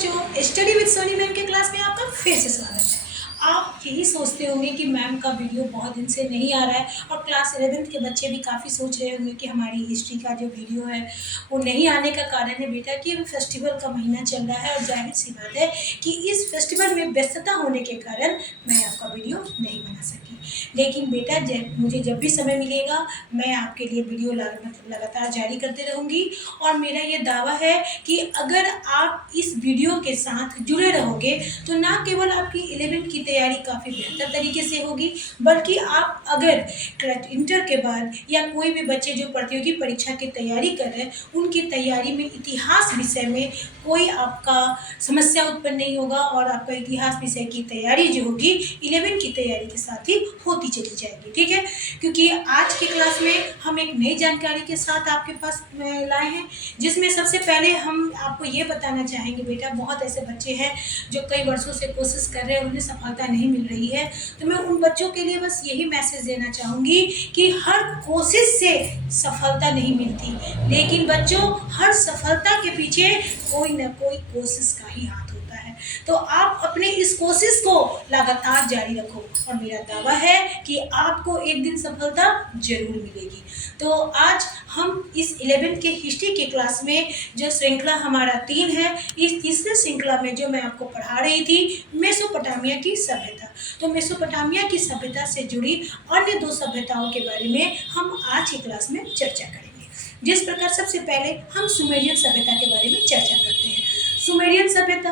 बच्चों, study with Sony ma'am के class में आपका फिर से स्वागत है। आप यही सोचते होंगे कि मैम का वीडियो बहुत दिन से नहीं आ रहा है और क्लास 11th के बच्चे भी काफ़ी सोच रहे होंगे कि हमारी हिस्ट्री का जो वीडियो है वो नहीं आने का कारण है बेटा कि अभी फेस्टिवल का महीना चल रहा है और जाहिर सी बात है कि इस फेस्टिवल में व्यस्तता होने के कारण मैं आपका वीडियो नहीं बना सकी। लेकिन बेटा मुझे जब भी समय मिलेगा मैं आपके लिए वीडियो लगातार जारी करते रहूँगी और मेरा ये दावा है कि अगर आप इस वीडियो के साथ जुड़े रहोगे तो ना केवल आपकी 11th की तैयारी काफ़ी बेहतर तरीके से होगी, बल्कि आप अगर इंटर के बाद या कोई भी बच्चे जो प्रतियोगी परीक्षा की तैयारी कर रहे हैं उनकी तैयारी में इतिहास विषय में कोई आपका समस्या उत्पन्न नहीं होगा और आपका इतिहास विषय की तैयारी जो होगी 11 की तैयारी के साथ ही होती चली जाएगी। ठीक है, क्योंकि आज की क्लास में हम एक नई जानकारी के साथ आपके पास लाए हैं, जिसमें सबसे पहले हम आपको ये बताना चाहेंगे बेटा, बहुत ऐसे बच्चे हैं जो कई वर्षों से कोशिश कर रहे हैं, उन्हें सफलता नहीं मिल रही है। तो मैं उन बच्चों के लिए बस यही मैसेज देना चाहूँगी कि हर कोशिश से सफलता नहीं मिलती, लेकिन बच्चों हर सफलता के पीछे कोई ना कोई कोशिश का ही हाथ होता है। तो आप अपने इस कोशिश को लगातार जारी रखो और मेरा दावा है कि आपको एक दिन सफलता जरूर मिलेगी। तो आज हम इस 11th के हिस्ट्री की क्लास में जो श्रृंखला हमारा 3 है, इस तीसरे श्रृंखला में जो मैं आपको पढ़ा रही थी मेसोपोटामिया की सभ्यता। तो मेसोपोटामिया की सभ्यता से जुड़ी अन्य 2 सभ्यताओं के बारे में हम आज की क्लास में चर्चा करेंगे। जिस प्रकार सबसे पहले हम सुमेरियन सभ्यता के बारे में चर्चा करते हैं। सुमेरियन सभ्यता,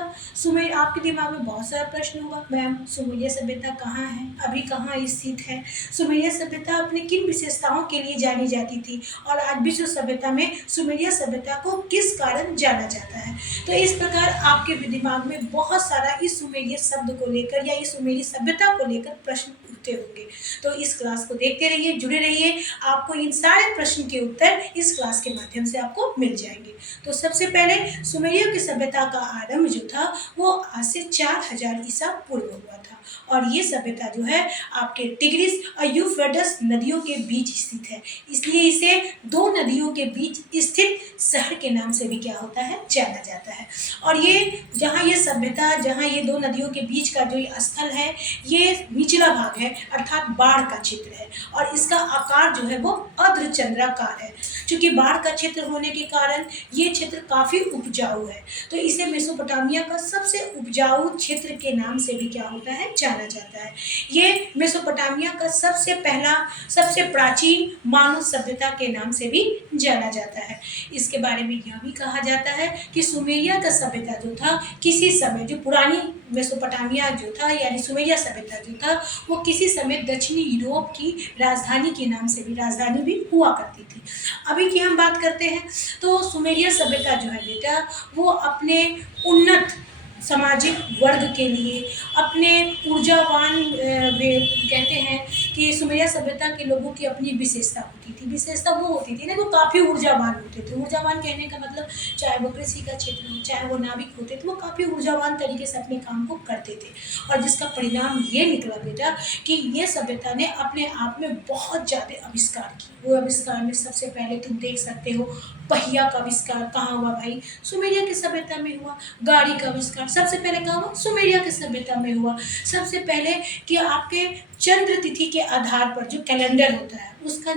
आपके दिमाग में बहुत सारा प्रश्न होगा, मैम सुमेरियन सभ्यता कहाँ है, अभी कहाँ स्थित है, सुमेरियन सभ्यता अपनी किन विशेषताओं के लिए जानी जाती थी और आज विश्व सभ्यता में सुमेरियन सभ्यता को किस कारण जाना जाता है। तो इस प्रकार आपके दिमाग में बहुत सारा इस सुमेरियन शब्द को लेकर या इस सुमेरियन सभ्यता को लेकर प्रश्न उठते होंगे। तो इस क्लास को देखते रहिए, जुड़े रहिए, आपको इन सारे प्रश्न के उत्तर इस क्लास के माध्यम से आपको मिल जाएंगे। तो सबसे पहले सुमेरिया की सभ्यता का आरंभ जो था वो आज से 4000 ईसा पूर्व हुआ था और ये सभ्यता जो है आपके टिग्रिस और यूफ्रेटस नदियों के बीच स्थित है, इसलिए इसे 2 नदियों के बीच स्थित शहर के नाम से भी क्या होता है, जाना जाता है। और ये जहाँ ये सभ्यता, जहाँ ये 2 नदियों के बीच का जो ये स्थल है, ये निचला भाग है अर्थात बाढ़ का क्षेत्र है और इसका आकार जो है वो अर्धचंद्राकार है। चूंकि बाढ़ का क्षेत्र होने के कारण ये क्षेत्र काफ़ी उपजाऊ है, तो इसे मेसोपोटामिया का सबसे उपजाऊ क्षेत्र के नाम से भी क्या होता है, जाना जाता है। ये मेसोपोटामिया का सबसे प्राचीन मानव सभ्यता के नाम से भी जाना जाता है। इसके बारे में यह भी कहा जाता है कि सुमेरिया का सभ्यता जो था किसी समय, जो पुरानी मेसोपोटामिया जो था यानी सुमेरिया सभ्यता जो था वो किसी समय दक्षिणी यूरोप की राजधानी के नाम से भी राजधानी भी हुआ करती थी। अभी की हम बात करते हैं तो सुमेरिया सभ्यता जो है बेटा वो अपने उन्नत सामाजिक वर्ग के लिए, अपने ऊर्जावान कहते हैं कि सुमेरिया सभ्यता के लोगों की अपनी विशेषता होती थी। विशेषता वो होती थी ना, वो काफ़ी ऊर्जावान होते थे। ऊर्जावान कहने का मतलब चाहे वो कृषि का क्षेत्र हो, चाहे वो नाविक होते थे, वो काफ़ी ऊर्जावान तरीके से अपने काम को करते थे और जिसका परिणाम ये निकला बेटा कि ये सभ्यता ने अपने आप में बहुत ज़्यादा आविष्कार किए। वो आविष्कार में सबसे पहले तुम देख सकते हो पहिया का आविष्कार कहाँ हुआ भाई, सुमेरिया की सभ्यता में हुआ। गाड़ी का आविष्कार सबसे पहले कहाँ हुआ, सुमेरिया की सभ्यता में हुआ। सबसे पहले कि आपके चंद्र तिथि के आधार पर जो कैलेंडर होता है उसका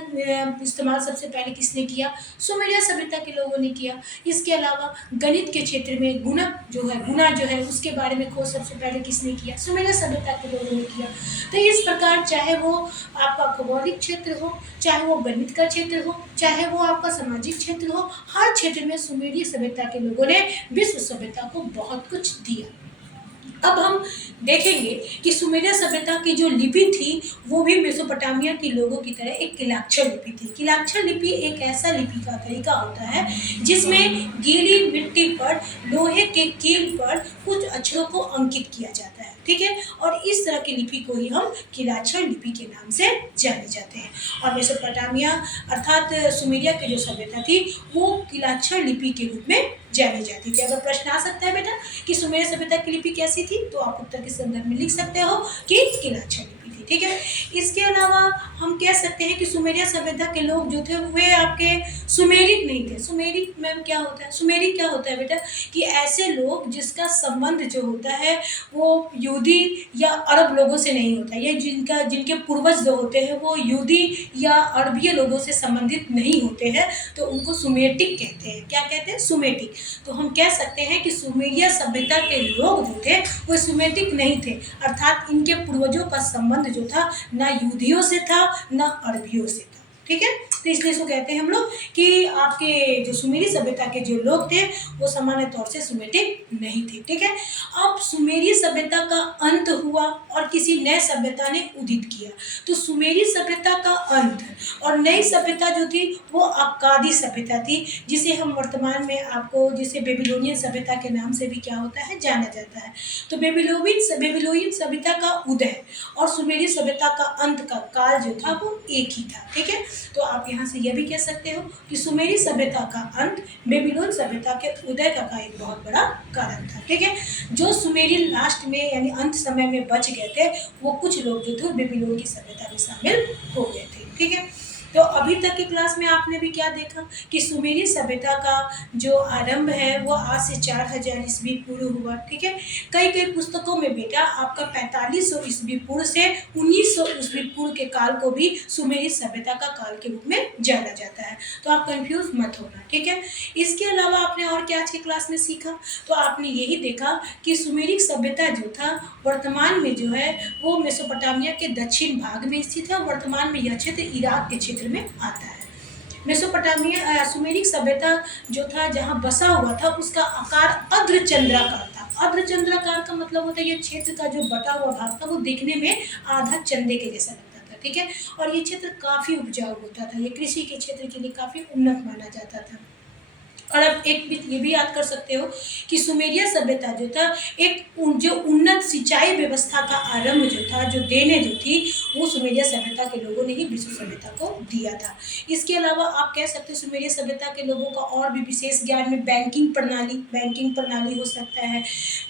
इस्तेमाल सबसे पहले किसने किया, सुमेरिया सभ्यता के लोगों ने किया। इसके अलावा गणित के क्षेत्र में गुणा जो है उसके बारे में खोज सबसे पहले किसने किया, सुमेरिया सभ्यता के लोगों ने किया। तो इस प्रकार चाहे वो आपका खगोलिक क्षेत्र हो, चाहे वो गणित का क्षेत्र हो, चाहे वो आपका सामाजिक क्षेत्र हो, हर क्षेत्र में सुमेरिया सभ्यता के लोगों ने विश्व सभ्यता को बहुत कुछ दिया। अब हम देखेंगे कि सुमेरिया सभ्यता की जो लिपि थी वो भी मेसोपोटामिया के लोगों की तरह एक किलाक्षर लिपि थी। किलाक्षर लिपि एक ऐसा लिपि का तरीका होता है जिसमें गीली मिट्टी पर लोहे के कील पर कुछ अक्षरों को अंकित किया जाता है। ठीक है, और इस तरह की लिपि को ही हम किलाक्षर लिपि के नाम से जाने जाते हैं। और मेसोपोटामिया अर्थात सुमेरिया की जो सभ्यता थी वो किलाक्षर लिपि के रूप में जानी जाती थी। अगर प्रश्न आ सकता है बेटा कि सुमेरिया सभ्यता की लिपि कैसी थी तो आप उत्तर के संदर्भ में लिख सकते हो कि किलाक्षर लिपि थी। ठीक है, इसके अलावा हम कह सकते हैं कि सुमेरिया सभ्यता के लोग जो थे वे आपके सुमेरिक नहीं थे। सुमेरिक मैम क्या होता है? सुमेरिक क्या होता है बेटा? कि ऐसे लोग जिसका संबंध जो होता है वो यहूदी या अरब लोगों से नहीं होता, ये जिनके पूर्वज जो होते हैं वो यहूदी या अरबीय लोगों से संबंधित नहीं होते हैं, तो उनको सुमेटिक कहते हैं। क्या कहते हैं? सुमेटिक। तो हम कह सकते हैं कि सुमेरिया सभ्यता के लोग जो थे वो सुमेटिक नहीं थे, अर्थात इनके पूर्वजों का संबंध जो था ना यहूदियों से था ना अरबियों से था। ठीक है, तो इसलिए इसको कहते हैं हम लोग कि आपके जो सुमेरी सभ्यता के जो लोग थे वो सामान्य तौर से सुमेटिक नहीं थे। ठीक है, अब सुमेरी सभ्यता का अंत हुआ और किसी नए सभ्यता ने उदित किया। तो सुमेरी सभ्यता का अंत और नई सभ्यता जो थी वो अक्कादी सभ्यता थी, जिसे हम वर्तमान में आपको जिसे बेबीलोनियन सभ्यता के नाम से भी क्या होता है जाना जाता है। तो बेबीलोनियन सभ्यता का उदय और सुमेरी सभ्यता का अंत का काल जो था वो एक ही था। ठीक है, तो आप यहाँ से यह भी कह सकते हो कि सुमेरी सभ्यता का अंत बेबीलोन सभ्यता के उदय का एक बहुत बड़ा कारण था। ठीक है, जो सुमेरी लास्ट में यानी अंत समय में बच गए थे वो कुछ लोग जो थे बेबीलोन की सभ्यता में शामिल हो गए थे। ठीक है, तो अभी तक की क्लास में आपने भी क्या देखा कि सुमेरी सभ्यता का जो आरंभ है वो आज से 4000 ईस्वी पूर्व हुआ। ठीक है, कई कई पुस्तकों में बेटा आपका 4500 ईस्वी पूर्व से 1900 ईस्वी पूर्व के काल को भी सुमेरी सभ्यता का काल के रूप में जाना जाता है, तो आप कंफ्यूज मत होना। ठीक है, इसके अलावा आपने और क्या आज की क्लास में सीखा? तो आपने यही देखा कि सुमेरिक सभ्यता जो था वर्तमान में जो है वो मेसोपोटामिया के दक्षिण भाग में स्थित है। वर्तमान में यह क्षेत्र इराक के क्षेत्र में आता है। मेसोपोटामिया सुमेरिक सभ्यता जो था जहाँ बसा हुआ था उसका आकार अर्धचंद्राकार था। अर्धचंद्राकार का मतलब होता है ये क्षेत्र का जो बटा हुआ भाग था वो देखने में आधा चंदे के जैसा लगता था। ठीक है, और ये क्षेत्र काफी उपजाऊ होता था, ये कृषि के क्षेत्र के लिए काफी उन्नत माना जाता था। और अब एक भी ये भी याद कर सकते हो कि सुमेरिया सभ्यता जो था एक जो उन्नत सिंचाई व्यवस्था का आरंभ जो था, जो देने जो थी वो सुमेरिया सभ्यता के लोगों ने ही विश्व सभ्यता को दिया था। इसके अलावा आप कह सकते हो सुमेरिया सभ्यता के लोगों का और भी विशेष ज्ञान में बैंकिंग प्रणाली हो सकता है,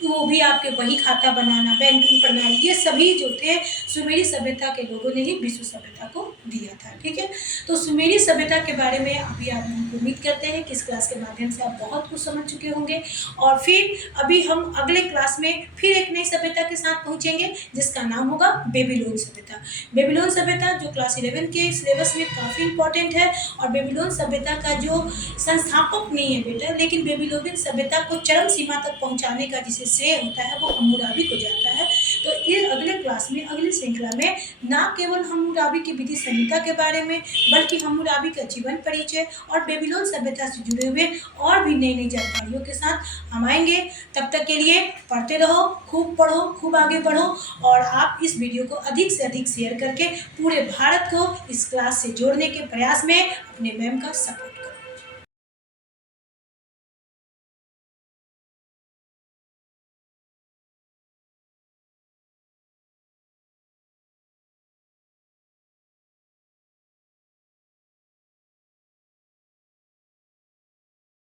वो भी आपके वही खाता बनाना, बैंकिंग प्रणाली, ये सभी जो थे सुमेरी सभ्यता के लोगों ने ही विश्व सभ्यता को दिया था। ठीक है, तो सुमेरी सभ्यता के बारे में अभी आप उम्मीद करते हैं कि इस क्लास के माध्यम से आप बहुत कुछ समझ चुके होंगे, और फिर अभी हम अगले क्लास में फिर एक नई सभ्यता के साथ पहुंचेंगे जिसका नाम होगा बेबीलोन सभ्यता। बेबीलोन सभ्यता जो क्लास 11 के सिलेबस में काफ़ी इंपॉर्टेंट है, और बेबीलोन सभ्यता का जो संस्थापक नहीं है बेटा, लेकिन बेबीलोनियन सभ्यता को चरम सीमा तक पहुंचाने का जिसे श्रेय होता है वो हम्मुराबी को जाता है। तो इस अगले क्लास में, अगली श्रृंखला में ना केवल हम्मुराबी की विधि संहिता के बारे में बल्कि हम्मुराबी का जीवन परिचय और बेबीलोन सभ्यता से जुड़े हुए और भी नई नई जानकारियों के साथ हम आएंगे। तब तक के लिए पढ़ते रहो, खूब पढ़ो, खूब आगे बढ़ो, और आप इस वीडियो को अधिक से अधिक शेयर करके पूरे भारत को इस क्लास से जोड़ने के प्रयास में अपने मैम का सपोर्ट